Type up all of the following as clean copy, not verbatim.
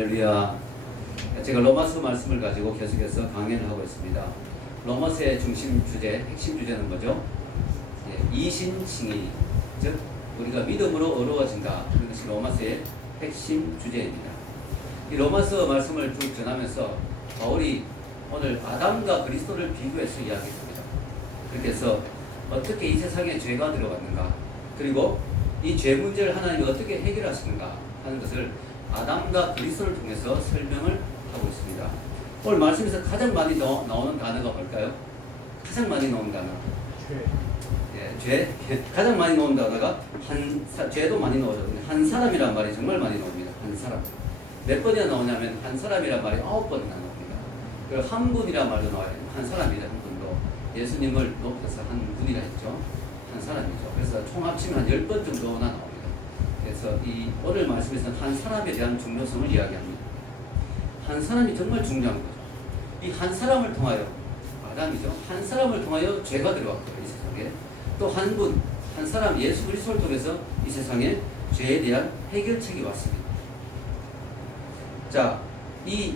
할렐루야. 제가 로마서 말씀을 가지고 계속해서 강연을 하고 있습니다. 로마서의 중심 주제, 핵심 주제는 뭐죠? 이신칭의, 즉 우리가 믿음으로 어려워진다. 그것이 로마서의 핵심 주제입니다. 이 로마서 말씀을 쭉 전하면서 바울이 오늘 아담과 그리스도를 비교해서 이야기합니다. 그렇게 해서 어떻게 이 세상에 죄가 들어왔는가, 그리고 이 죄 문제를 하나님이 어떻게 해결하시는가 하는 것을 아담과 그리스도를 통해서 설명을 하고 있습니다. 오늘 말씀에서 가장 많이 나오는 단어가 뭘까요? 가장 많이 나오는 단어. 죄. 가장 많이 나오는 단어가 죄도 많이 나오죠. 한 사람이란 말이 정말 많이 나옵니다. 한 사람. 몇 번이나 나오냐면 한 사람이란 말이 9번이나 나옵니다. 그리고 한 분이란 말도 나와요. 한 사람이다, 한 분도. 예수님을 높여서 한 분이라 했죠. 한 사람이죠. 그래서 총 합치면 한 10번 정도나 나옵니다. 그래서 이 오늘 말씀에서는 한 사람에 대한 중요성을 이야기합니다. 한 사람이 정말 중요한 거죠. 이 한 사람을 통하여, 아담이죠. 한 사람을 통하여 죄가 들어왔고요, 이 세상에. 또 한 분, 한 사람, 예수 그리스도를 통해서 이 세상에 죄에 대한 해결책이 왔습니다. 자, 이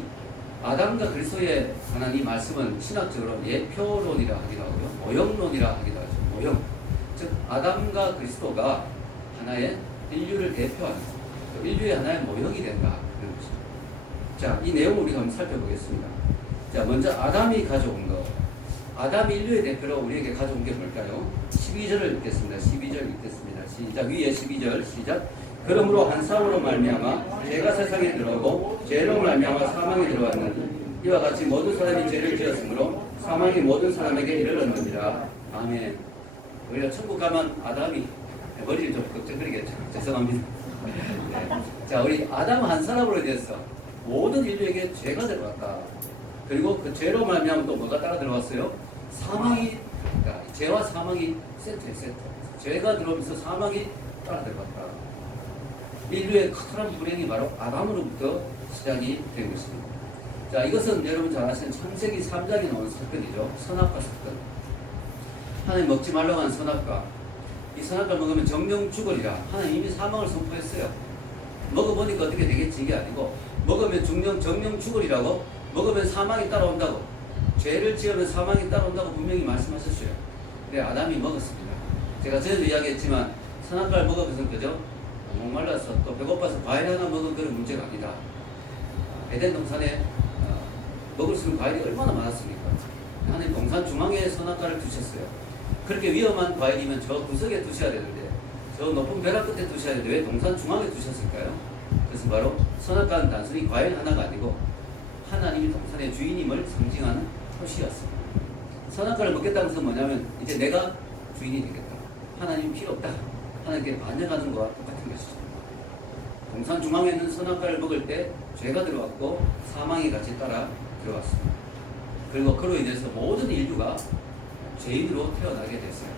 아담과 그리스도에 관한 이 말씀은 신학적으로 예표론이라 하기도 하고요, 모형론이라 하기도 하죠. 모형. 즉, 아담과 그리스도가 하나의 인류를 대표하는, 인류의 하나의 모형이 된다. 그런 것입니다. 자, 이 내용을 우리가 한번 살펴보겠습니다. 자, 먼저 아담이 가져온 것. 아담이 인류의 대표로 우리에게 가져온 게 뭘까요? 12절을 읽겠습니다. 12절 읽겠습니다. 시작. 위에 12절 시작. 그러므로 한 사람으로 말미암아 죄가 세상에 들어오고 죄로 말미암아 사망이 들어왔는 이와 같이 모든 사람이 죄를 지었으므로 사망이 모든 사람에게 이르렀느니라. 아멘. 우리가 천국 가면 아담이 머리를 좀 걱정거리겠죠. 죄송합니다. 네. 자, 우리 아담 한 사람으로 인해서 모든 인류에게 죄가 들어왔다. 그리고 그 죄로 말미암아 또 뭐가 따라 들어왔어요? 사망이, 그러니까 죄와 사망이 세트에 세트. 죄가 들어오면서 사망이 따라 들어왔다. 인류의 커다란 불행이 바로 아담으로부터 시작이 된 것입니다. 자, 이것은 여러분 잘 아시는 창세기 3장에 나오는 사건이죠. 선악과 사건. 하나님 먹지 말라고 한 선악과. 이 선악과를 먹으면 정령 죽으리라. 하나님 이미 사망을 선포했어요. 먹어보니까 어떻게 되겠지 이게 아니고, 먹으면 정령 죽으리라고, 먹으면 사망이 따라온다고, 죄를 지으면 사망이 따라온다고 분명히 말씀하셨어요. 그래, 아담이 먹었습니다. 제가 전에도 이야기했지만 선악과를 먹으면서 그죠? 목말라서 또 배고파서 과일 하나 먹은 그런 문제가 아니다. 에덴 동산에 먹을 수 있는 과일이 얼마나 많았습니까? 하나님 동산 중앙에 선악과를 두셨어요. 그렇게 위험한 과일이면 저 구석에 두셔야 되는데, 저 높은 벼락 끝에 두셔야 되는데 왜 동산 중앙에 두셨을까요? 그것은 바로 선악과는 단순히 과일 하나가 아니고 하나님이 동산의 주인임을 상징하는 표시였습니다. 선악과를 먹겠다는 것은 뭐냐면 이제 내가 주인이 되겠다. 하나님 필요 없다. 하나님께 반역하는 것과 똑같은 것이죠. 동산 중앙에 있는 선악과를 먹을 때 죄가 들어왔고 사망이 같이 따라 들어왔습니다. 그리고 그로 인해서 모든 인류가 죄인으로 태어나게 됐어요.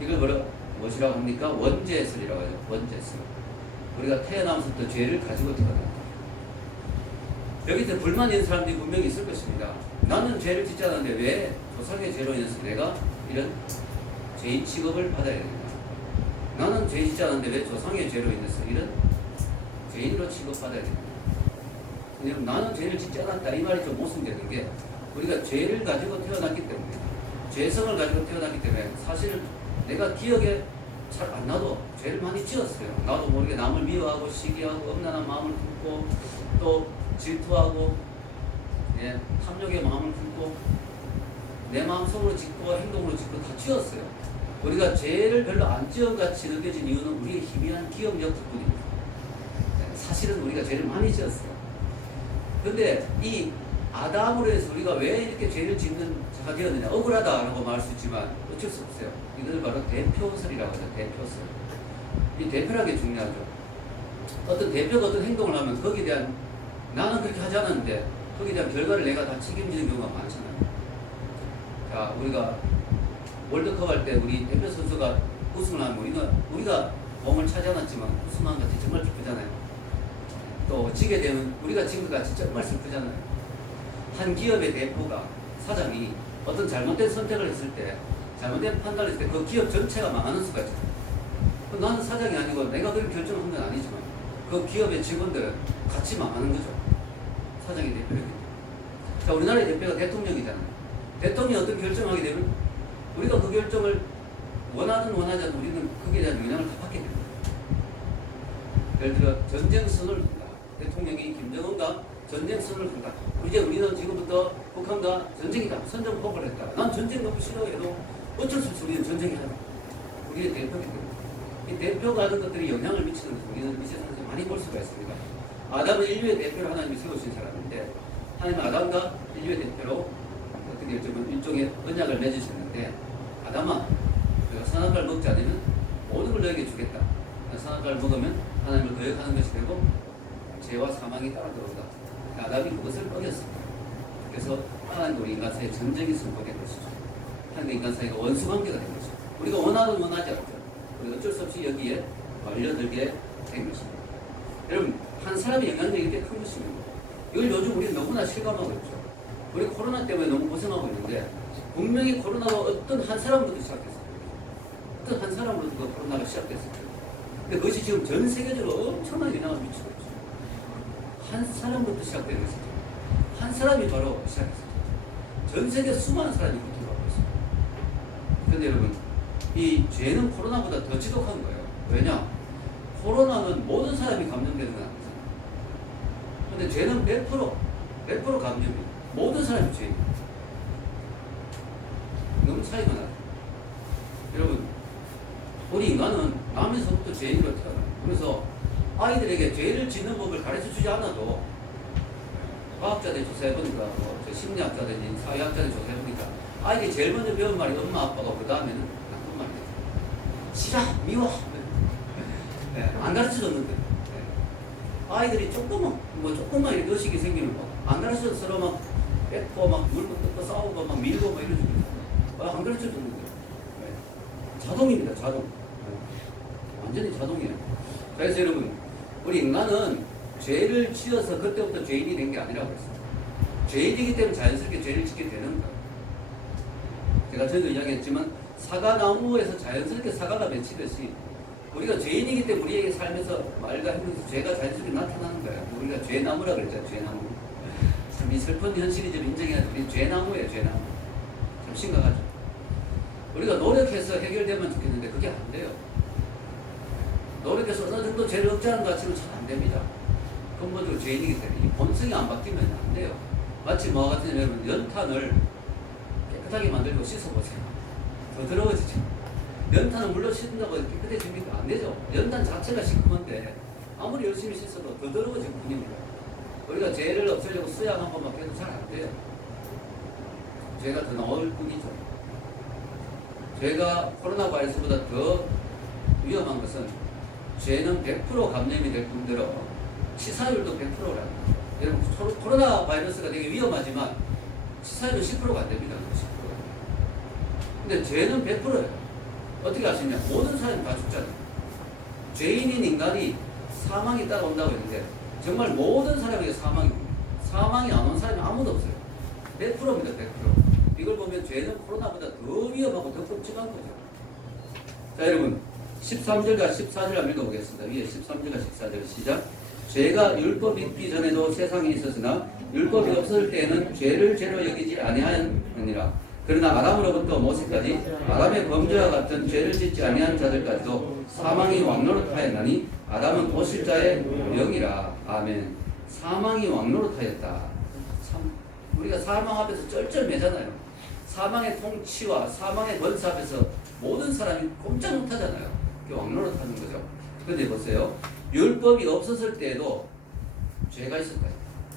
이걸 무엇이라고 합니까? 원죄설이라고 하죠. 원죄설. 우리가 태어나면서부터 죄를 가지고 태어났다. 여기서 불만 있는 사람들이 분명히 있을 것입니다. 나는 죄를 짓지 않았는데 왜 조상의 죄로 인해서 내가 이런 죄인 취급을 받아야 되는가? 나는 죄 짓지 않았는데 왜 조상의 죄로 인해서 이런 죄인으로 취급받아야 되는가? 왜냐하면 나는 죄를 짓지 않았다 이 말이 좀 모순되는 게, 우리가 죄를 가지고 태어났기 때문에, 죄성을 가지고 태어났기 때문에 사실 내가 기억에 잘 안 나도 죄를 많이 지었어요. 나도 모르게 남을 미워하고 시기하고 엄란한 마음을 품고 또 질투하고 탐욕의 마음을 품고 내 마음속으로 짓고 행동으로 짓고 다 지었어요. 우리가 죄를 별로 안 지어같이 느껴진 이유는 우리의 희미한 기억력 덕분입니다. 사실은 우리가 죄를 많이 지었어요. 그런데 이 아담으로 해서 우리가 왜 이렇게 죄를 짓는 자가 되었느냐, 억울하다라고 말할 수 있지만 어쩔 수 없어요. 이것을 바로 대표설이라고 하죠. 대표설. 이 대표라는 게 중요하죠. 어떤 대표가 어떤 행동을 하면 거기에 대한, 나는 그렇게 하지 않았는데 거기에 대한 결과를 내가 다 책임지는 경우가 많잖아요. 자, 우리가 월드컵 할 때 우리 대표 선수가 우승을 하면 우리가 몸을 차지 않았지만 우승한 것 같이 정말 기쁘잖아요. 또 지게 되면 우리가 진 것 같이 정말 슬프잖아요. 한 기업의 대표가, 사장이 어떤 잘못된 선택을 했을 때, 잘못된 판단을 했을 때 그 기업 전체가 망하는 수가 있잖아요. 나는 사장이 아니고 내가 그런 결정을 한 건 아니지만 그 기업의 직원들은 같이 망하는 거죠. 사장이 대표를 해요. 자, 우리나라의 대표가 대통령이잖아요. 대통령이 어떤 결정하게 되면 우리가 그 결정을 원하든 원하지 않든 우리는 거기에 대한 영향을 다 받게 됩니다. 예를 들어 전쟁 선언을 한다. 대통령이 김정은과 전쟁 선언을 한다. 이제 우리는 지금부터 북한과 전쟁이다. 선전포고를 했다. 난 전쟁 너무 싫어해도 어쩔 수 없이 우리는 전쟁이다. 우리의 대표기 때문에. 이 대표가 하는 것들이 영향을 미치는 것을 우리는 이 세상에서 많이 볼 수가 있습니다. 아담은 인류의 대표로 하나님이 세우신 사람인데 하나님은 아담과 인류의 대표로 어떻게 일종의 언약을 맺으셨는데 아담아 내가 선악과를 먹지 않으면 모든 걸 너에게 주겠다. 선악과를 먹으면 하나님을 거역하는 것이 되고 죄와 사망이 따라 들어온다. 아담이 그것을 어겼습니다. 그래서 하나님과 우리 인간 사이에 전쟁이 선포된 것이죠. 하나님과 인간 사이가 원수관계가 된 것이죠. 우리가 원하든 원하지 않든 우리가 어쩔 수 없이 여기에 말려들게 된 것입니다. 여러분 한 사람의 영향력이 꽤 큰 것입니다. 이걸 요즘 우리는 너무나 실감하고 있죠. 우리 코로나 때문에 너무 고생하고 있는데 분명히 코로나가 어떤 한 사람부터 시작했어요. 어떤 한 사람으로부터 코로나가 시작됐어요. 근데 그것이 지금 전 세계적으로 엄청난 영향을 미치고 있죠. 한 사람부터 시작된 것이죠. 한 사람이 바로 시작했어요. 전 세계 수많은 사람이 고통하고 있어요. 그런데 여러분 이 죄는 코로나보다 더 지독한 거예요. 왜냐? 코로나는 모든 사람이 감염되는 건 아니잖아요. 근데 죄는 100% 감염이에요. 모든 사람이 죄입니다. 너무 차이가 나요. 여러분, 우리 인간은 남에서부터 죄인으로 태어나요. 그래서 아이들에게 죄를 짓는 법을 가르쳐 주지 않아도 과학자들이 조사해보니까, 심리학자들이 사회학자들이 조사해보니까 아이들이 제일 먼저 배운 말이 엄마, 아빠가 그 다음에는 나쁜 말이에요. 싫어, 미워. 네, 안 가르쳐 줬는데. 네. 아이들이 조금만 이렇게 의식이 생기는 거. 안 가르쳐 줘서 서로 막 뺏고, 막 물고 뜯고 싸우고, 막 밀고, 막 이러죠. 안 가르쳐 줬는데. 네. 자동입니다, 자동. 네. 완전히 자동이에요. 그래서 여러분, 우리 인간은 죄를 지어서 그때부터 죄인이 된 게 아니라고 했어요. 죄인이기 때문에 자연스럽게 죄를 짓게 되는 거예요. 제가 전에도 이야기했지만, 사과나무에서 자연스럽게 사과가 맺히듯이, 우리가 죄인이기 때문에 우리에게 살면서 말과 행동에서 죄가 자연스럽게 나타나는 거예요. 우리가 죄나무라 그랬잖아요, 죄나무. 참 이 슬픈 현실이 좀 인정해야 돼. 우리 죄나무예요, 죄나무. 참 심각하죠. 우리가 노력해서 해결되면 좋겠는데 그게 안 돼요. 노력해서 어느 정도 죄를 억제하는 것 같지만 잘 안 됩니다. 근본적으로 죄인이기 때문에 이 본성이 안 바뀌면 안 돼요. 마치 뭐와 같은 여러분 연탄을 깨끗하게 만들고 씻어보세요. 더 더러워지죠. 연탄은 물로 씻는다고 깨끗해집니까? 안 되죠. 연탄 자체가 시커먼데 아무리 열심히 씻어도 더 더러워질 뿐입니다. 우리가 죄를 없애려고 수양 한 번만 해도 잘 안 돼요. 죄가 더 나올 뿐이죠. 죄가 코로나 바이러스보다 더 위험한 것은 죄는 100% 감염이 될 뿐더러 치사율도 100%라는 여러분 코로나 바이러스가 되게 위험하지만 치사율은 10%가 안 됩니다. 10%. 근데 죄는 100%예요. 어떻게 아시냐? 모든 사람이 다 죽잖아요. 죄인인 인간이 사망이 따라온다고 했는데 정말 모든 사람에게 사망입니다. 사망이 안 온 사람이 아무도 없어요. 100%입니다. 100%. 이걸 보면 죄는 코로나보다 더 위험하고 더 끔찍한 거죠. 자 여러분 13절과 14절 한번 읽어보겠습니다. 위에 13절과 14절 시작. 죄가 율법이 있기 전에도 세상에 있었으나 율법이 없을 때에는 죄를 죄로 여기지 아니하였느니라. 그러나 아담으로부터 모세까지 아담의 범죄와 같은 죄를 짓지 아니한 자들까지도 사망이 왕노릇하였나니 아담은 오실 자의 영이라. 아멘. 사망이 왕노릇하였다. 우리가 사망 앞에서 쩔쩔매잖아요. 사망의 통치와 사망의 권세 앞에서 모든 사람이 꼼짝 못하잖아요. 그게 왕노릇하는 거죠. 그런데 보세요. 율법이 없었을 때에도 죄가 있었다.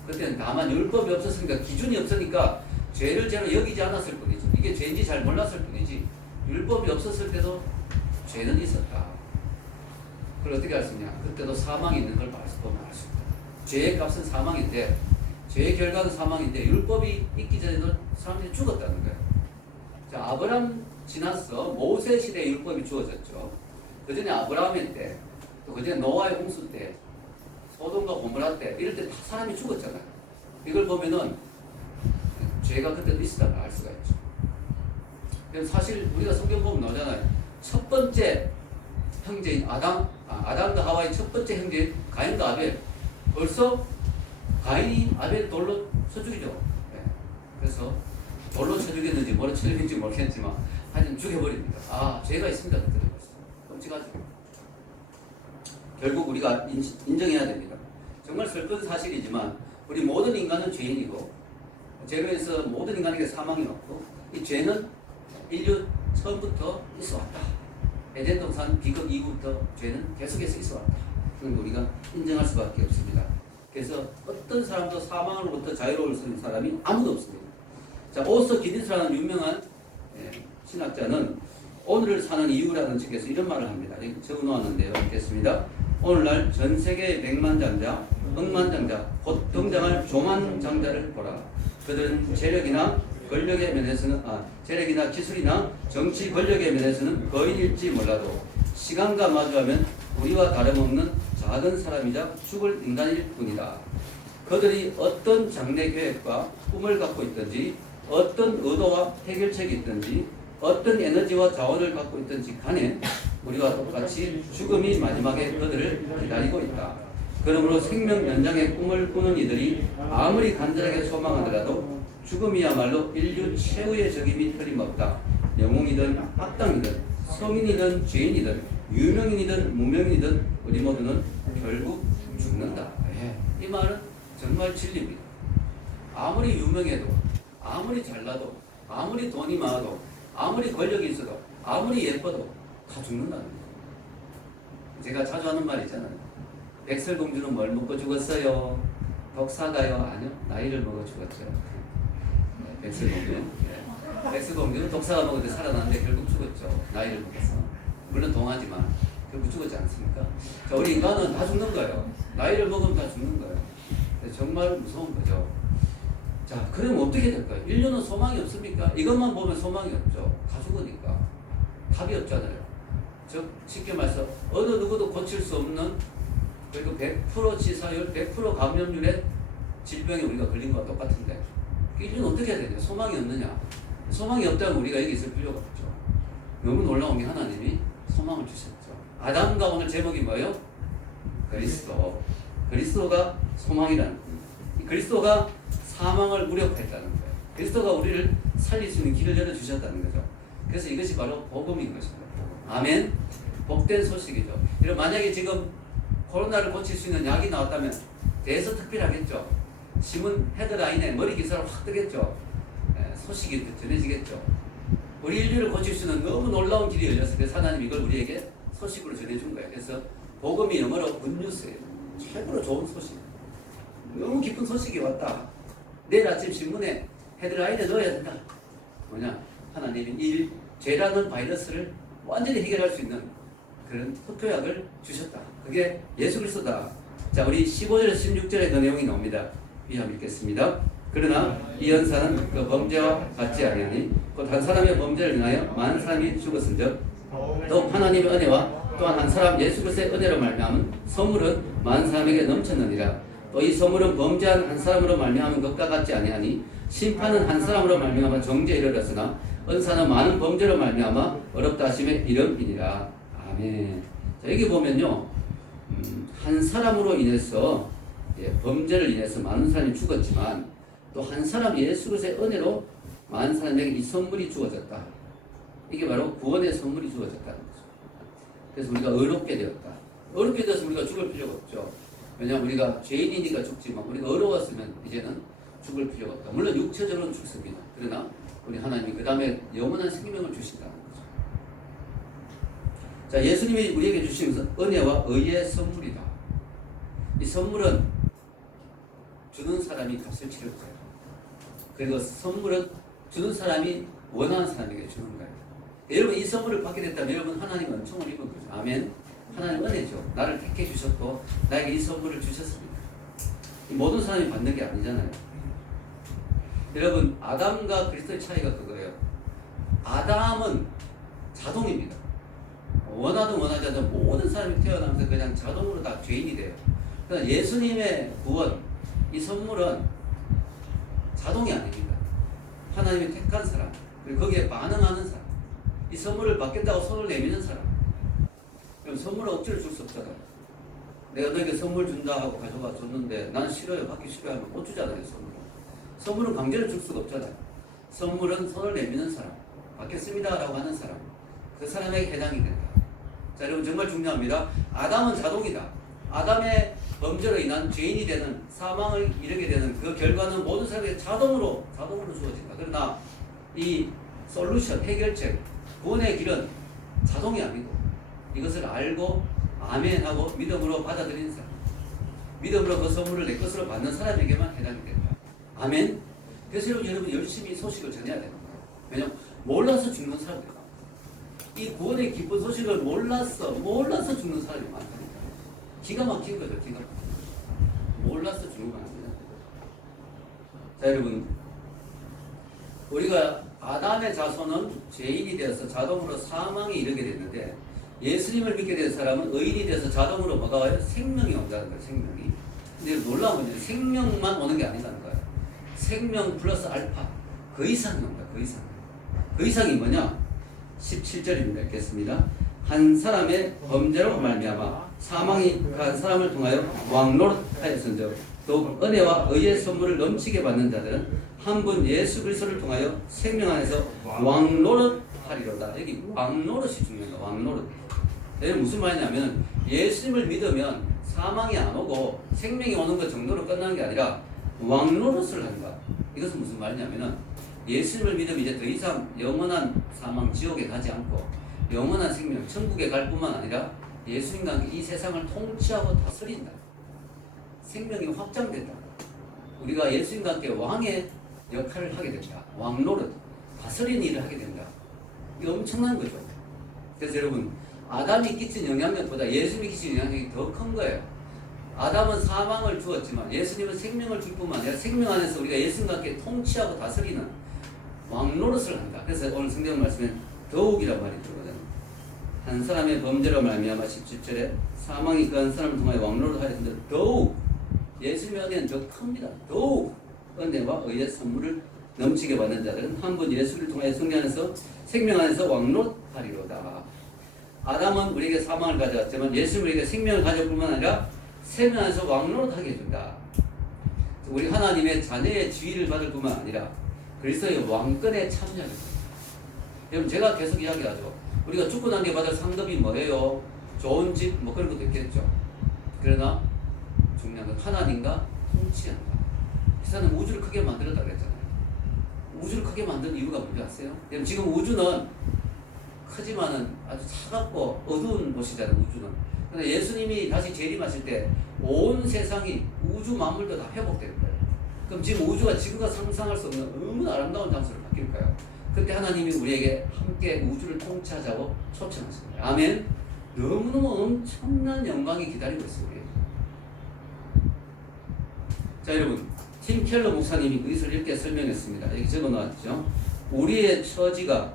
그때는 다만 율법이 없었으니까 기준이 없으니까 죄를 죄로 여기지 않았을 뿐이지. 이게 죄인지 잘 몰랐을 뿐이지. 율법이 없었을 때도 죄는 있었다. 그걸 어떻게 알 수 있냐? 그때도 사망이 있는 걸 보면 알 수 있다. 죄의 값은 사망인데, 죄의 결과는 사망인데 율법이 있기 전에도 사람들이 죽었다는 거예요. 자, 아브라함 지났어. 모세 시대에 율법이 주어졌죠. 그 전에 아브라함의 때, 또 그 전에 노아의 홍수 때, 소돔과 고모라 때, 이럴 때 다 사람이 죽었잖아요. 이걸 보면은 죄가 그때도 있었다는 걸 알 수가 있죠. 그래서 사실 우리가 성경 보면 나오잖아요. 첫 번째 형제인 아담과 하와의 첫 번째 형제인 가인과 아벨. 벌써 가인이 아벨 돌로 쳐 죽이죠. 예. 그래서 돌로 쳐 죽였는지 뭐로 쳐 죽였는지 모르겠지만 하여튼 죽여버립니다. 아, 죄가 있습니다. 그때 끔찍하죠. 결국 우리가 인정해야 됩니다. 정말 슬픈 사실이지만 우리 모든 인간은 죄인이고 죄로 인해서 모든 인간에게 사망이 왔고 이 죄는 인류 처음부터 있어 왔다. 에덴 동산 비극 이후부터 죄는 계속해서 있어 왔다. 그건 우리가 인정할 수밖에 없습니다. 그래서 어떤 사람도 사망으로부터 자유로울 수 있는 사람이 아무도 없습니다. 자, 오서 기디스라는 유명한 신학자는 오늘을 사는 이유라는 책에서 이런 말을 합니다. 적어 놓았는데요. 읽겠습니다. 오늘날 전 세계의 백만장자, 억만장자, 곧 등장할 조만장자를 보라. 그들은 재력이나 권력의 면에서는 재력이나 기술이나 정치 권력의 면에서는 거인일지 몰라도 시간과 마주하면 우리와 다름없는 작은 사람이자 죽을 인간일 뿐이다. 그들이 어떤 장래 계획과 꿈을 갖고 있든지 어떤 의도와 해결책이 있든지 어떤 에너지와 자원을 갖고 있든지 간에 우리와 똑같이 죽음이 마지막에 그들을 기다리고 있다. 그러므로 생명 연장의 꿈을 꾸는 이들이 아무리 간절하게 소망하더라도 죽음이야말로 인류 최후의 적임이 틀림없다. 영웅이든 악당이든 성인이든 죄인이든 유명인이든 무명인이든 우리 모두는 결국 죽는다. 이 말은 정말 진리입니다. 아무리 유명해도 아무리 잘나도 아무리 돈이 많아도 아무리 권력이 있어도 아무리 예뻐도 다 죽는다는 거예요. 제가 자주 하는 말 있잖아요. 백설공주는 뭘 먹고 죽었어요? 독사가요? 아니요. 나이를 먹어 죽었죠. 백설공주는 독사가 먹을 때 살아났는데 결국 죽었죠. 나이를 먹어서. 물론 동하지만 결국 죽었지 않습니까? 자, 우리 인간은 다 죽는 거예요. 나이를 먹으면 다 죽는 거예요. 정말 무서운 거죠. 자, 그러면 어떻게 될까요? 인류는 소망이 없습니까? 이것만 보면 소망이 없죠. 다 죽으니까. 답이 없잖아요. 즉, 쉽게 말해서 어느 누구도 고칠 수 없는 그리고 100% 치사율, 100% 감염률의 질병에 우리가 걸린 것과 똑같은데 인류는 어떻게 해야 되냐? 소망이 없느냐? 소망이 없다면 우리가 여기 있을 필요가 없죠. 너무 놀라운 게 하나님이 소망을 주셨죠. 아담과 오늘 제목이 뭐예요? 그리스도. 그리스도가 소망이라는 거예요. 그리스도가 사망을 무력화했다는 거예요. 그리스도가 우리를 살릴 수 있는 길을 열어주셨다는 거죠. 그래서 이것이 바로 복음인 것입니다. 아멘. 복된 소식이죠. 여러분, 만약에 지금 코로나를 고칠 수 있는 약이 나왔다면 대서특필하겠죠. 신문 헤드라인에 머리 기사를 확 뜨겠죠. 소식이 전해지겠죠. 우리 인류를 고칠 수 있는 너무 놀라운 길이 열렸어요. 그래서 하나님 이걸 우리에게 소식으로 전해준 거예요. 그래서 복음이 영어로 굿뉴스예요. 최고로 좋은 소식. 너무 기쁜 소식이 왔다. 내일 아침 신문에 헤드라인에 넣어야 된다. 뭐냐? 하나님이 이 죄라는 바이러스를 완전히 해결할 수 있는 그런 특효약을 주셨다. 그게 예수 그리스도다. 자, 우리 15절, 16절에 그 내용이 나옵니다. 한번 읽겠습니다. 그러나 이 연사는 그 범죄와 같지 아니하니 곧 한 사람의 범죄를 인하여 많은 사람이 죽었은즉 또 하나님의 은혜와 또한 한 사람 예수 그리스도의 은혜로 말미암은 선물은 많은 사람에게 넘쳤느니라. 또 이 선물은 범죄한 한 사람으로 말미암은 것과 같지 아니하니 심판은 한 사람으로 말미암아 정죄에 이르렀으나 은사는 많은 범죄로 말미암아 어렵다 하심의 이름이니라. 아멘. 자, 여기 보면요, 한 사람으로 인해서 범죄를 인해서 많은 사람이 죽었지만 또 한 사람 예수 그리스도의 은혜로 많은 사람에게 이 선물이 주어졌다. 이게 바로 구원의 선물이 주어졌다는 거죠. 그래서 우리가 의롭게 되었다. 의롭게 되어서 우리가 죽을 필요가 없죠. 왜냐하면 우리가 죄인이니까 죽지만 우리가 의로웠으면 이제는 죽을 필요가 없다. 물론 육체적으로는 죽습니다. 그러나 우리 하나님이 그 다음에 영원한 생명을 주신다는 거죠. 자, 예수님이 우리에게 주신 은혜와 의의 선물이다. 이 선물은 주는 사람이 값을 치를 거예요. 그리고 선물은 주는 사람이 원하는 사람에게 주는 거예요. 여러분, 이 선물을 받게 됐다면 여러분 하나님 은총을 입은 거죠. 아멘. 하나님 은혜죠. 나를 택해 주셨고 나에게 이 선물을 주셨습니다. 이 모든 사람이 받는 게 아니잖아요. 여러분, 아담과 그리스도의 차이가 그거예요. 아담은 자동입니다. 원하든 원하지 않든 모든 사람이 태어나면서 그냥 자동으로 다 죄인이 돼요. 그러나 예수님의 구원, 이 선물은 자동이 아닙니다. 하나님이 택한 사람, 그리고 거기에 반응하는 사람, 이 선물을 받겠다고 손을 내미는 사람. 그럼 선물을 억지로 줄 수 없잖아요. 내가 너에게 선물 준다 하고 가져가 줬는데 난 싫어요, 받기 싫어요 하면 못 주잖아요. 선물은 강제로 줄 수가 없잖아요. 선물은 손을 내미는 사람, 받겠습니다 라고 하는 사람, 그 사람에게 해당이 된다. 자, 여러분 정말 중요합니다. 아담은 자동이다. 아담의 범죄로 인한 죄인이 되는, 사망을 이르게 되는 그 결과는 모든 사람에게 자동으로 주어진다. 그러나 이 솔루션, 해결책, 구원의 길은 자동이 아니고 이것을 알고 아멘하고 믿음으로 받아들이는 사람, 믿음으로 그 선물을 내 것으로 받는 사람에게만 해당이 된다. 아멘. 그래서 여러분 열심히 소식을 전해야 되는 거예요. 왜냐하면 몰라서 죽는 사람들, 이 구원의 기쁜 소식을 몰라서 죽는 사람이 많다니까. 기가 막힌 거죠. 기가 막힌 거. 몰라서 죽는 건 아닙니다. 자, 여러분, 우리가 아담의 자손은 죄인이 되어서 자동으로 사망에 이르게 됐는데, 예수님을 믿게 된 사람은 의인이 돼서 자동으로 뭐가 와요? 생명이 온다는 거예요. 생명이. 근데 놀라운 건 생명만 오는 게 아니라는 거예요. 생명 플러스 알파, 그 이상이 온다. 그 이상. 그 이상이 뭐냐? 17절입니다. 읽겠습니다. 한 사람의 범죄로 말미암아 사망이 간 사람을 통하여 왕노릇하였은즉 더욱 은혜와 의의 선물을 넘치게 받는 자들은 한 분 예수 그리스도를 통하여 생명 안에서 왕노릇하리로다. 여기 왕노릇이 중요합니다. 왕노릇. 이게 무슨 말이냐면 예수님을 믿으면 사망이 안 오고 생명이 오는 것 정도로 끝나는 게 아니라 왕노릇을 한다. 이것은 무슨 말이냐면은 예수님을 믿으면 이제 더 이상 영원한 사망, 지옥에 가지 않고 영원한 생명, 천국에 갈 뿐만 아니라 예수님과 함께 이 세상을 통치하고 다스린다. 생명이 확장된다. 우리가 예수님과 함께 왕의 역할을 하게 된다. 왕노릇, 다스리는 일을 하게 된다. 이거 엄청난 거죠. 그래서 여러분, 아담이 끼친 영향력보다 예수님이 끼친 영향력이 더 큰 거예요. 아담은 사망을 주었지만 예수님은 생명을 줄 뿐만 아니라 생명 안에서 우리가 예수님과 함께 통치하고 다스리는 왕노릇을 한다. 그래서 오늘 성경 말씀에 더욱이란 말이 들어오잖아요. 한 사람의 범죄로 말미암아 17절에 사망이 그 한 사람을 통하여 왕노릇 하였는데 더욱 예수님의 은혜는 더 큽니다. 더욱 은혜와 의의 선물을 넘치게 받는 자들은 한 분 예수를 통하여 성령 안에서 생명 안에서 왕노릇하리로다. 아담은 우리에게 사망을 가져왔지만 예수는 우리에게 생명을 가져올 뿐만 아니라 생명 안에서 왕노릇하게 해준다. 우리 하나님의 자녀의 지위를 받을 뿐만 아니라 그리스도의 왕권에 참여하게 됩니다. 여러분 제가 계속 이야기하죠. 우리가 죽고 난 뒤에 받을 상급이 뭐예요? 좋은 집 뭐 그런 것도 있겠죠. 그러나 중요한 건 하나님과 통치한다. 기사는 우주를 크게 만들었다고 했잖아요. 우주를 크게 만든 이유가 뭔지 아세요? 여러분 지금 우주는 크지만은 아주 차갑고 어두운 곳이잖아요. 우주는. 그런데 예수님이 다시 재림하실 때 온 세상이 우주 만물도 다 회복될 거예요. 그럼 지금 우주가 지금과 상상할 수 없는 너무나 아름다운 장소로 바뀔까요? 그때 하나님이 우리에게 함께 우주를 통치하자고 초청하십니다. 아멘. 너무너무 엄청난 영광이 기다리고 있습니다. 자, 여러분, 팀 켈러 목사님이 이것을 이렇게 설명했습니다. 여기 적어놨죠. 우리의 처지가,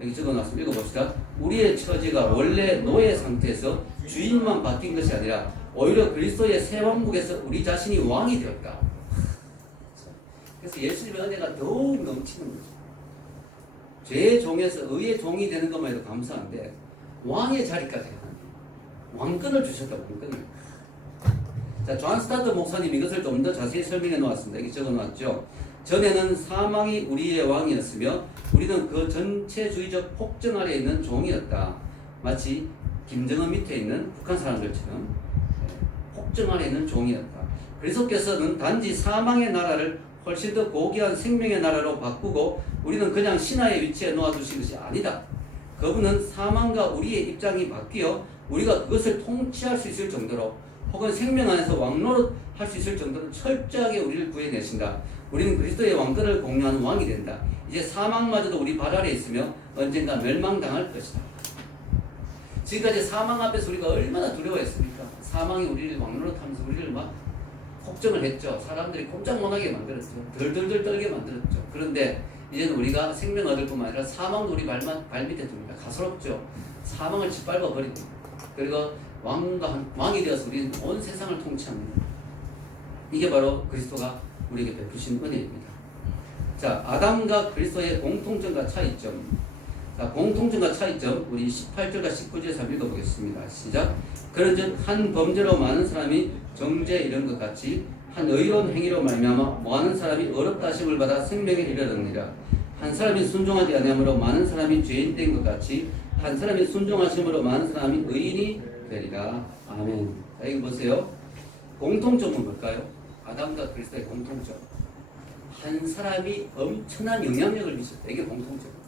여기 적어놨습니다. 읽어봅시다. 우리의 처지가 원래 노예 상태에서 주인만 바뀐 것이 아니라 오히려 그리스도의 새 왕국에서 우리 자신이 왕이 되었다. 그래서 예수님의 은혜가 더욱 넘치는 거죠. 죄의 종에서 의의 종이 되는 것만 해도 감사한데 왕의 자리까지 하나님 왕권을 주셨다. 왕권을. 자, 존 스타트 목사님 이것을 좀 더 자세히 설명해 놓았습니다. 여기 적어 놨죠. 전에는 사망이 우리의 왕이었으며 우리는 그 전체주의적 폭정 아래에 있는 종이었다. 마치 김정은 밑에 있는 북한 사람들처럼 폭정 아래에 있는 종이었다. 그리스도께서는 단지 사망의 나라를 훨씬 더 고귀한 생명의 나라로 바꾸고 우리는 그냥 신하의 위치에 놓아두신 것이 아니다. 그분은 사망과 우리의 입장이 바뀌어 우리가 그것을 통치할 수 있을 정도로 혹은 생명 안에서 왕노릇 할 수 있을 정도로 철저하게 우리를 구해내신다. 우리는 그리스도의 왕권을 공유하는 왕이 된다. 이제 사망마저도 우리 발 아래에 있으며 언젠가 멸망당할 것이다. 지금까지 사망 앞에서 우리가 얼마나 두려워했습니까? 사망이 우리를 왕노릇하면서 우리를 막 걱정을 했죠. 사람들이 꼼짝 못하게 만들었죠. 덜덜덜 떨게 만들었죠. 그런데 이제는 우리가 생명 얻을 뿐만 아니라 사망도 우리 발밑에 둡니다. 가소롭죠. 사망을 짓밟아 버립니다. 그리고 왕이 되어서 우리는 온 세상을 통치합니다. 이게 바로 그리스도가 우리에게 베푸신 은혜입니다. 자, 아담과 그리스도의 공통점과 차이점. 자, 공통점과 차이점 우리 18절과 19절에서 한번 읽어보겠습니다. 시작. 그런즉 한 범죄로 많은 사람이 정죄에 이른 것 같이 한 의로운 행위로 말미암아 많은 사람이 어렵다 하심을 받아 생명에 이르느니라. 한 사람이 순종하지 아니함으로 많은 사람이 죄인 된 것 같이 한 사람이 순종하심으로 많은 사람이 의인이 되리라. 아멘. 자, 이거 보세요. 공통점은 뭘까요? 아담과 그리스도의 공통점. 한 사람이 엄청난 영향력을 미쳤다. 이게 공통점.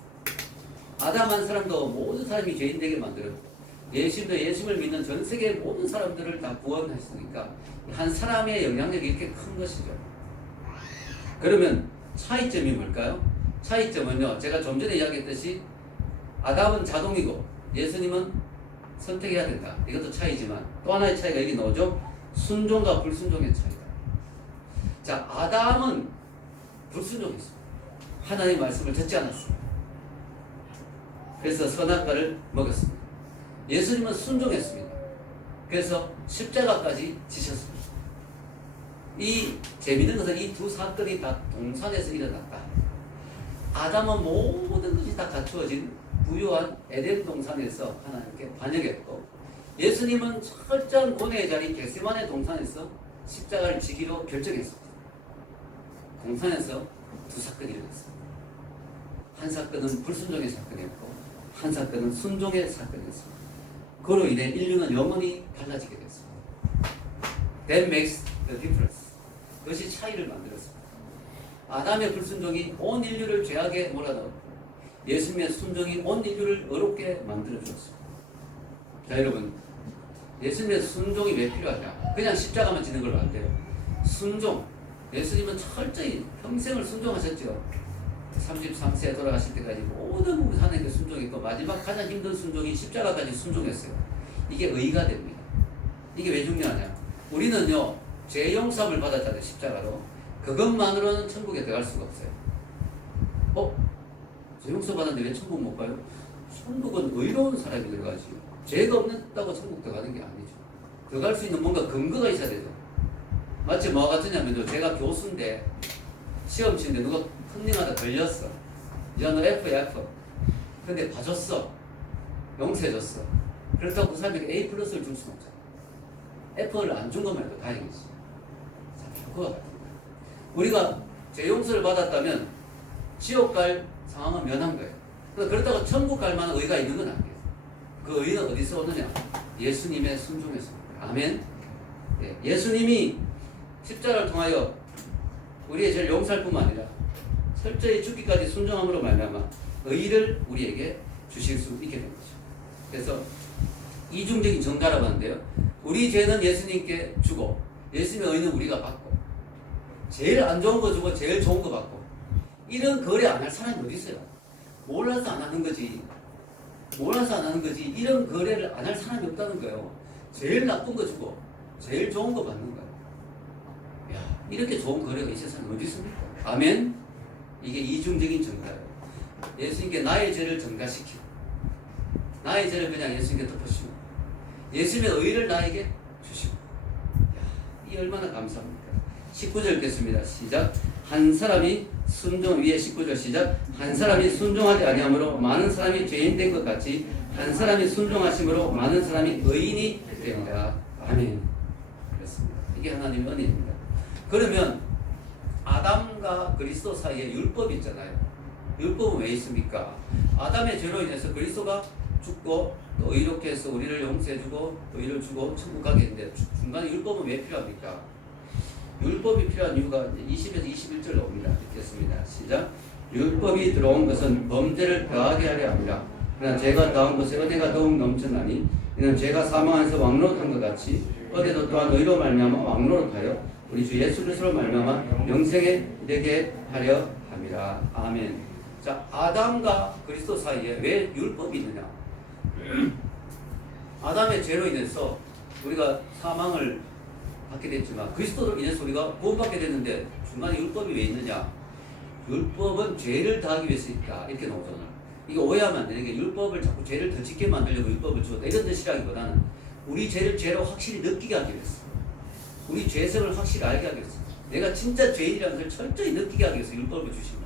아담 한 사람도 모든 사람이 죄인 되게 만들었고 예수도 예수를 믿는 전 세계 모든 사람들을 다 구원했으니까 한 사람의 영향력이 이렇게 큰 것이죠. 그러면 차이점이 뭘까요? 차이점은요, 제가 좀 전에 이야기했듯이 아담은 자동이고 예수님은 선택해야 된다. 이것도 차이지만 또 하나의 차이가 여기 나오죠. 순종과 불순종의 차이다. 자, 아담은 불순종했습니다. 하나님의 말씀을 듣지 않았습니다. 그래서 선악과를 먹였습니다. 예수님은 순종했습니다. 그래서 십자가까지 지셨습니다. 이 재미있는 것은 이 두 사건이 다 동산에서 일어났다. 아담은 모든 것이 다 갖추어진 부유한 에덴 동산에서 하나님께 반역했고, 예수님은 철저한 고뇌의 자리 겟세마네 동산에서 십자가를 지기로 결정했습니다. 동산에서 두 사건이 일어났습니다. 한 사건은 불순종의 사건이었고 한 사건은 순종의 사건이었습니다. 그로 인해 인류는 영원히 달라지게 됐습니다. That makes the difference. 그것이 차이를 만들었습니다. 아담의 불순종이 온 인류를 죄악에 몰아넣었고 예수님의 순종이 온 인류를 의롭게 만들어주었습니다. 자, 여러분, 예수님의 순종이 왜 필요하냐? 그냥 십자가만 지는 걸로 안 돼요. 순종. 예수님은 철저히 평생을 순종하셨죠. 33세에 돌아가실 때까지 모든 부분 하나님께 순종했고 마지막 가장 힘든 순종이 십자가까지 순종했어요. 이게 의가 됩니다. 이게 왜 중요하냐? 우리는요, 죄 용서를 받았잖아요. 십자가로. 그것만으로는 천국에 들어갈 수가 없어요. 죄 용서 받았는데 왜 천국 못 가요? 천국은 의로운 사람이 들어가지 죄가 없다고 천국 들어가는 게 아니죠. 들어갈 수 있는 뭔가 근거가 있어야 되죠. 마치 뭐가 같으냐면요, 제가 교수인데 시험 치는데 누가 컨닝하다 걸렸어. 야, 너 F야, F. 근데 봐줬어. 용서해줬어. 그렇다고 그 사람에게 A 플러스를 줄 수는 없잖아. F를 안 준 것만 해도 다행이지. 자, 그거 같은 거야. 우리가 죄 용서를 받았다면 지옥 갈 상황은 면한 거예요. 그렇다고 천국 갈 만한 의가 있는 건 아니에요. 그 의는 어디서 오느냐? 예수님의 순종에서. 아멘. 네, 예수님이 십자가를 통하여 우리의 죄를 용서할 뿐만 아니라 철저히 죽기까지 순종함으로 말미암아 의를 우리에게 주실 수 있게 된 거죠. 그래서 이중적인 정가라고 하는데요, 우리 죄는 예수님께 주고 예수님의 의는 우리가 받고, 제일 안 좋은 거 주고 제일 좋은 거 받고, 이런 거래 안 할 사람이 어디 있어요? 몰라서 안 하는 거지. 몰라서 안 하는 거지. 이런 거래를 안 할 사람이 없다는 거예요. 제일 나쁜 거 주고 제일 좋은 거 받는 거예요. 야, 이렇게 좋은 거래가 이 세상에 어디 있습니까? 아멘. 이게 이중적인 정가예요. 예수님께 나의 죄를 전가시키고 나의 죄를 그냥 예수님께 덮으시고 예수님의 의를 나에게 주시고, 야, 이 얼마나 감사합니까? 19절 읽겠습니다. 시작. 한 사람이 순종, 위에 19절 시작. 한 사람이 순종하지 아니함으로 많은 사람이 죄인 된 것 같이 한 사람이 순종하심으로 많은 사람이 의인이 되리라. 아멘. 그렇습니다. 이게 하나님의 은혜입니다. 그러면 아담과 그리스도 사이에 율법이 있잖아요. 율법은 왜 있습니까? 아담의 죄로 인해서 그리스도가 죽고 또 의롭게 해서 우리를 용서해주고 의를 주고 천국 가게 했는데 중간에 율법은 왜 필요합니까? 율법이 필요한 이유가 20에서 21절 나옵니다. 읽겠습니다. 시작. 율법이 들어온 것은 범죄를 더하게 하려 함이라. 그러나 죄가 더한 것에 은혜가 더욱 넘쳐나니 이는 죄가 사망 안에서 왕노릇한 것 같이 은혜도 또한 의로 말미암아 왕노릇하여 우리 주 예수 그리스도로 말미암아 영생에 이르게 하려 함이라. 아멘. 자, 아담과 그리스도 사이에 왜 율법이 있느냐? 아담의 죄로 인해서 우리가 사망을 받게 됐지만 그리스도로 인해서 우리가 구원받게 됐는데 중간에 율법이 왜 있느냐? 율법은 죄를 더하기 위해서 있다. 이렇게 나오잖아. 이게 오해하면 안 되는 게 율법을 자꾸 죄를 더 짓게 만들려고 율법을 주었다. 이런 뜻이라기보다는 우리 죄를 죄로 확실히 느끼게 하기 위해서, 우리 죄성을 확실히 알게 하기 위해서, 내가 진짜 죄인이라는 걸 철저히 느끼게 하기 위해서 율법을 주신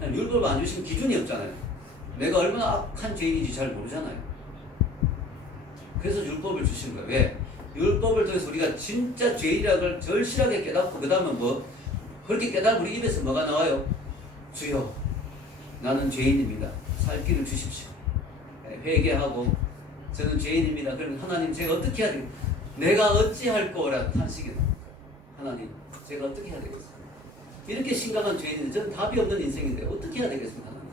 거야. 율법을 안 주시면 기준이 없잖아요. 내가 얼마나 악한 죄인인지 잘 모르잖아요. 그래서 율법을 주신 거예요. 왜? 율법을 통해서 우리가 진짜 죄인이라는 걸 절실하게 깨닫고 그 다음에 뭐 그렇게 깨달으면 우리 입에서 뭐가 나와요? 주여 나는 죄인입니다. 살 길을 주십시오. 회개하고 저는 죄인입니다. 그러면 하나님 제가 어떻게 해야 되겠습니까? 내가 어찌할 거라 탄식이 나옵니다. 하나님 제가 어떻게 해야 되겠습니까? 이렇게 심각한 죄인인데 저는 답이 없는 인생인데 어떻게 해야 되겠습니까? 하나님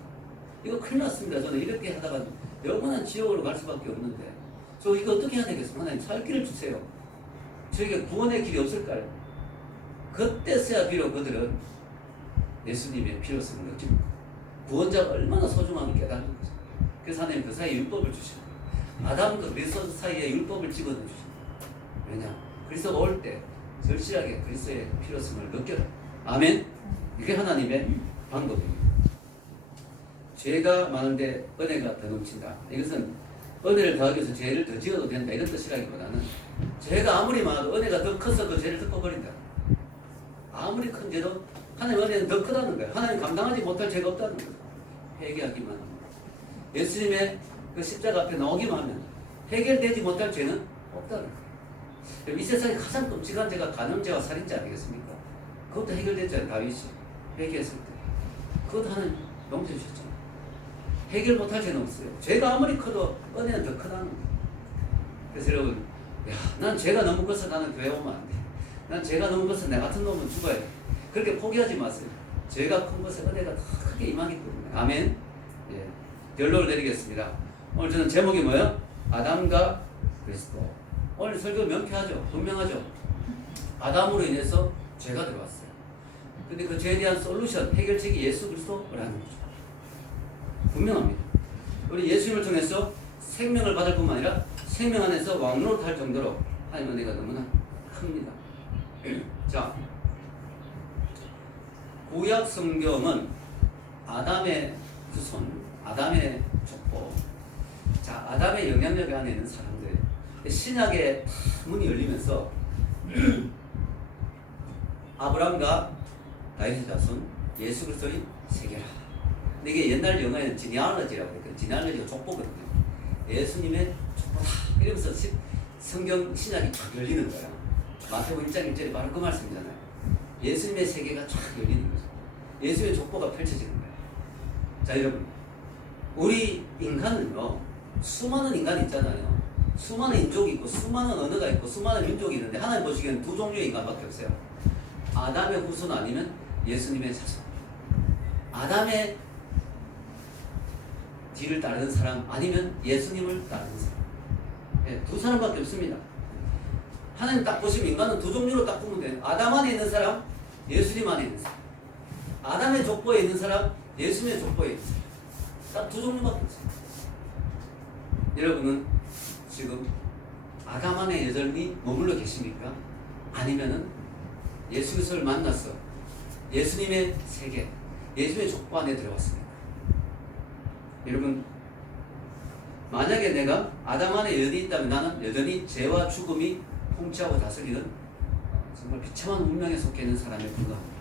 이거 큰일 났습니다. 저는 이렇게 하다가 영원한 지옥으로 갈 수밖에 없는데 저 이거 어떻게 해야 되겠습니까? 하나님 살 길을 주세요. 저에게 구원의 길이 없을까요? 그때서야 비록 그들은 예수님의 필요성을 느낍니다. 구원자가 얼마나 소중함을 깨닫는 거죠. 그래서 하나님 그 사이에 율법을 주시는 거예요. 아담과 그리스도 사이에 율법을 집어넣어 주십니다. 왜냐? 그리스도가 올 때 절실하게 그리스도의 필요성을 느껴라. 아멘? 이게 하나님의 방법입니다. 죄가 많은데 은혜가 더 넘친다. 이것은 은혜를 더하기 위해서 죄를 더 지어도 된다 이런 뜻이라기보다는 죄가 아무리 많아도 은혜가 더 커서 그 죄를 덮어버린다. 아무리 큰 죄도 하나님 은혜는 더 크다는 거예요. 하나님 감당하지 못할 죄가 없다는 거예요. 회개하기만 합니다. 예수님의 그 십자가 앞에 나오기만 하면 해결되지 못할 죄는 없다는 거예요. 이 세상에 가장 끔찍한 죄가 간음죄와 살인죄 아니겠습니까? 그것도 해결됐잖아요. 다윗이 회개했을 때. 그것도 하나님 용서해 주셨잖아요. 해결 못할 죄는 없어요. 죄가 아무리 커도 은혜는 더 크다는 거예요. 그래서 여러분, 난 죄가 너무 커서 나는 교회 오면 안 돼. 난 죄가 너무 커서 내 같은 놈은 죽어야 돼. 그렇게 포기하지 마세요. 죄가 큰 것에 은혜가 더 크게 임하기 때문에. 아멘. 예. 결론을 내리겠습니다. 오늘 저는 제목이 뭐예요? 아담과 그리스도. 오늘 설교 명쾌하죠. 분명하죠. 아담으로 인해서 죄가 들어왔어요. 근데 그 죄에 대한 솔루션, 해결책이 예수 그리스도라는 거죠. 분명합니다. 우리 예수님을 통해서 생명을 받을 뿐만 아니라 생명 안에서 왕노릇할 정도로 하나님의 은혜가 너무나 큽니다. 자, 구약 성경은 아담의 후손, 아담의 족보, 자 아담의 영향력 안에 있는 사람들, 신약의 문이 열리면서 아브람과 다윗의 자손, 예수 그리스도의 세계라. 근데 이게 옛날 영어에는 지니알러지라고 했거든요. 지니알러지가 족보거든요. 예수님의 족보다 이러면서 성경 신약이 쫙 열리는 거야. 마태복음 1장 1절이 바로 그 말씀이잖아요. 예수님의 세계가 쫙 열리는 거죠. 예수의 족보가 펼쳐지는 거예요. 자 여러분, 우리 인간은요 수많은 인간이 있잖아요. 수많은 인종이 있고 수많은 언어가 있고 수많은 민족이 있는데 하나님 보시기에는 두 종류의 인간밖에 없어요. 아담의 후손 아니면 예수님의 자손. 아담의 뒤를 따르는 사람 아니면 예수님을 따르는 사람. 네, 두 사람밖에 없습니다. 하나님 딱 보시면 인간은 두 종류로 딱 보면 돼요. 아담 안에 있는 사람, 예수님 안에 있는 사람. 아담의 족보에 있는 사람, 예수님의 족보에 있는 사람. 딱 두 종류밖에 없어요. 여러분은 지금 아담 안에 여전히 머물러 계십니까? 아니면은 예수 그리스도를 만나서 예수님의 세계, 예수님의 족보 안에 들어왔습니까? 여러분, 만약에 내가 아담 안에 여전히 있다면 나는 여전히 죄와 죽음이 통치하고 다스리는 정말 비참한 운명에 속해 있는 사람에 불과합니다.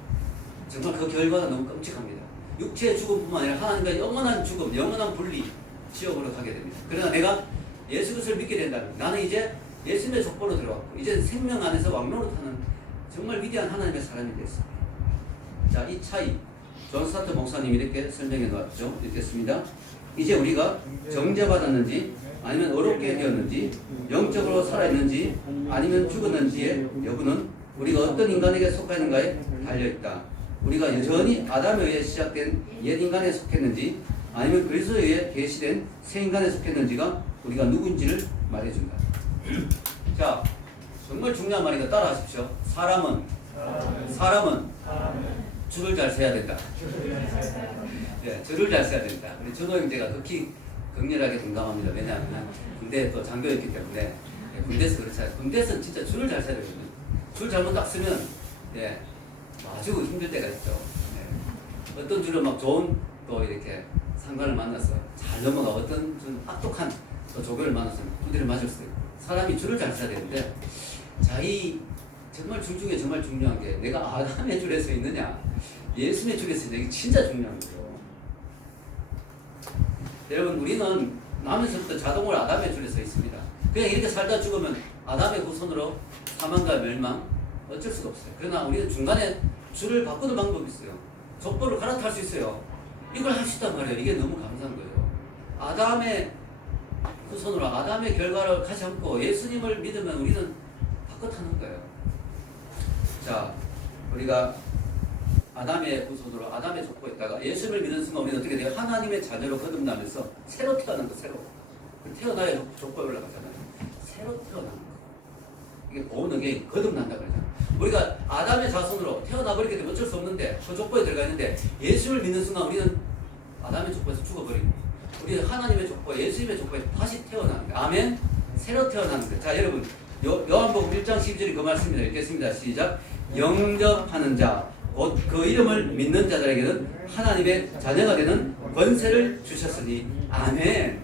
정말 그 결과가 너무 끔찍합니다. 육체의 죽음뿐만 아니라 하나님과 영원한 죽음, 영원한 분리, 지옥으로 가게 됩니다. 그러나 내가 예수 그리스도를 믿게 된다면 나는 이제 예수님의 족보로 들어왔고 이제 생명 안에서 왕노릇하는 정말 위대한 하나님의 사람이 되었습니다. 자, 이 차이 존 스타트 목사님이 이렇게 설명해 놓았죠. 읽겠습니다. 이제 우리가 정죄받았는지 아니면 어렵게 되었는지 영적으로 살아있는지 아니면 죽었는지의 여부는 우리가 어떤 인간에게 속하는가에 달려있다. 우리가 여전히 아담에 의해 시작된 옛 인간에 속했는지 아니면 그리스도에 의해 계시된 새 인간에 속했는지가 우리가 누구인지를 말해준다. 자, 정말 중요한 말이니까 따라하십시오. 사람은 줄을 잘 서야 된다. 네, 줄을 잘 서야 된다. 우리 준호 형제가 극히 격렬하게 동감합니다. 왜냐하면 군대에 또 장교였기 때문에 군대에서 그렇잖아요. 군대에서는 진짜 줄을 잘 서야 되거든요. 줄 잘못 딱 쓰면 예, 아주 힘들 때가 있죠. 예. 어떤 줄은 막 좋은 또 이렇게 상관을 만나서 잘 넘어가 어떤 좀 악독한 또 조교를 만나서 두드려 맞을 수 있고 사람이 줄을 잘 서야 되는데 자, 이 정말 줄 중에 정말 중요한 게 내가 아담의 줄에 서 있느냐 예수님의 줄에 서 있느냐 이게 진짜 중요한 거죠. 여러분 우리는 나면서부터 자동으로 아담의 줄에 서 있습니다. 그냥 이렇게 살다 죽으면 아담의 후손으로 사망과 멸망 어쩔 수가 없어요. 그러나 우리는 중간에 줄을 바꾸는 방법이 있어요. 족보를 갈아탈 수 있어요. 이걸 할 수 있단 말이에요. 이게 너무 감사한 거죠. 아담의 후손으로 아담의 결과를 가지 않고 예수님을 믿으면 우리는 바꿔 타는 거예요. 자, 우리가 아담의 후손으로 아담의 족보에다가 예수를 믿는 순간 우리는 어떻게 돼요? 하나님의 자녀로 거듭나면서 새로 태어난 거, 새로. 태어나야 족보에 올라가잖아요. 새로 태어난 거. 이게 보은에게 거듭난다 그러잖아요. 우리가 아담의 자손으로 태어나버리게 되면 어쩔 수 없는데 그 족보에 들어가 있는데 예수를 믿는 순간 우리는 아담의 족보에서 죽어버리고 우리는 하나님의 족보, 예수님의 족보에 다시 태어나는 거예요. 아멘? 새로 태어나는 거예요. 자, 여러분 요한복음 1장 12절이 그 말씀입니다. 읽겠습니다. 시작. 영접하는 자, 곧 그 이름을 믿는 자들에게는 하나님의 자녀가 되는 권세를 주셨으니 아멘.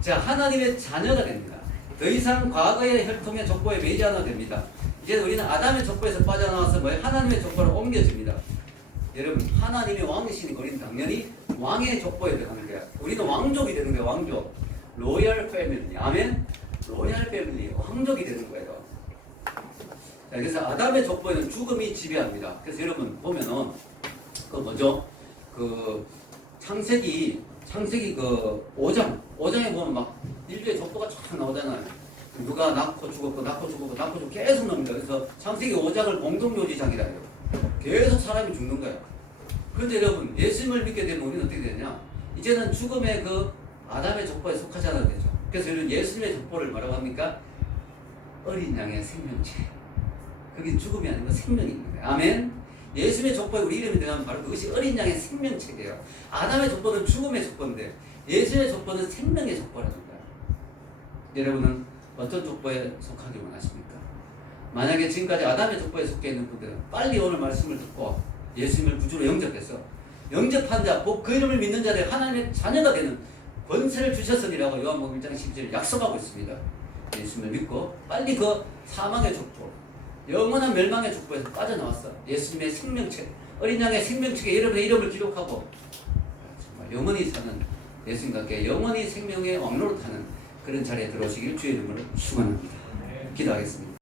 자, 하나님의 자녀가 됩니다. 더 이상 과거의 혈통의 족보에 매이지 않아도 됩니다. 이제 우리는 아담의 족보에서 빠져나와서 뭐예요? 하나님의 족보로 옮겨집니다. 여러분, 하나님이 왕이시니까 우리는 당연히 왕의 족보에 들어가는 거야. 우리는 왕족이 되는 거야. 왕족. 로열 패밀리. 아멘. 로열 패밀리. 왕족이 되는 거예요. 자, 그래서 아담의 족보에는 죽음이 지배합니다. 그래서 여러분 보면은 그 뭐죠? 그 창세기 그 5장에 보면 막 인류의 족보가 쫙 나오잖아요. 누가 낳고 죽었고 계속 나옵니다. 그래서 창세기 5장을 공동묘지장이라 해요. 계속 사람이 죽는 거예요. 그런데 여러분 예수님을 믿게 되면 우리는 어떻게 되냐? 이제는 죽음의 그 아담의 족보에 속하지 않아도 되죠. 그래서 여러분 예수님의 족보를 뭐라고 합니까? 어린 양의 생명체. 그게 죽음이 아니고 생명이 있는 거예요. 아멘. 예수님의 족보에 우리 이름이 들어가면 바로 그것이 어린 양의 생명체예요. 아담의 족보는 죽음의 족보인데 예수의 족보는 생명의 족보라는 거예요. 여러분은 어떤 족보에 속하기 원하십니까? 만약에 지금까지 아담의 족보에 속해 있는 분들은 빨리 오늘 말씀을 듣고 예수님을 구주로 영접해서 영접한 자, 곧 그 이름을 믿는 자들 하나님의 자녀가 되는 권세를 주셨으니라고 요한복음 1장 12절 약속하고 있습니다. 예수님을 믿고 빨리 그 사망의 족보, 영원한 멸망의 족보에서 빠져나왔어. 예수님의 생명체, 어린 양의 생명책에 여러분의 이름을 기록하고 정말 영원히 사는 예수님과 함께 영원히 생명의 왕로로 타는 그런 자리에 들어오시길 주의 이름으로 축원합니다. 기도하겠습니다.